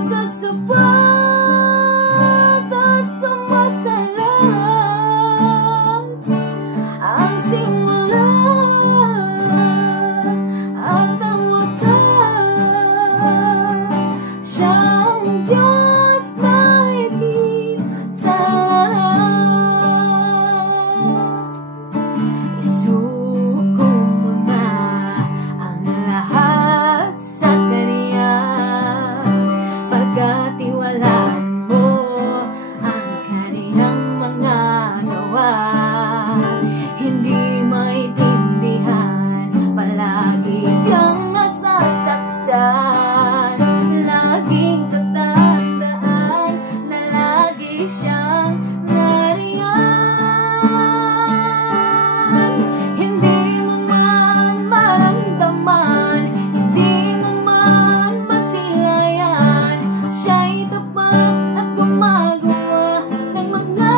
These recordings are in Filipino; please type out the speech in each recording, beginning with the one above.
sa sapat at sumasalang ang simula at ang wakas. Siya ang Diyos na higit sa lahat. Isuko mo na ang lahat sa Kanya, pagkatiwalaan mo ang Kaniyang mga gawa. Hindi maintindihan, palagi kang nasasaktan. Laging tatandaan na lagi siyang nariyan. Hindi mo man maramdaman, hindi mo man masilayan, siya'y tapat at gumagawa ng mga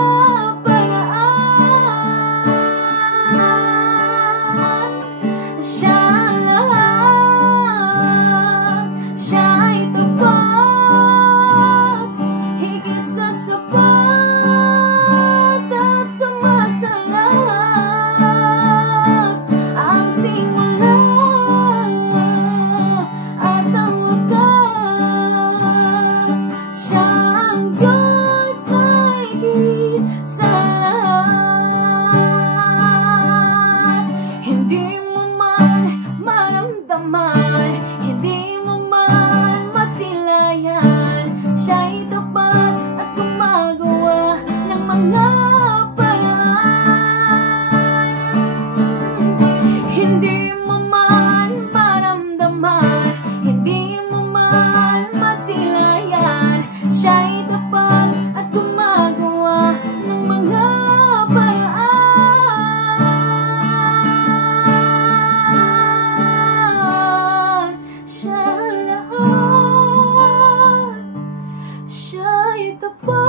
paraan. Siya ang lahat, siya'y tapat, higit sa sapat at sumasalang ang simula at ang wakas. Siya ang Diyos na higit sa lahat. Hindi mo man maramdaman, hindi mo man masilayan, siya'y tapat at gumagawa ng mga paraan. Hindi mo man maramdaman, hindi mo man masilayan, siya'y tapat at gumagawa ng mga paraan. Siya ang lahat, siya'y tapat.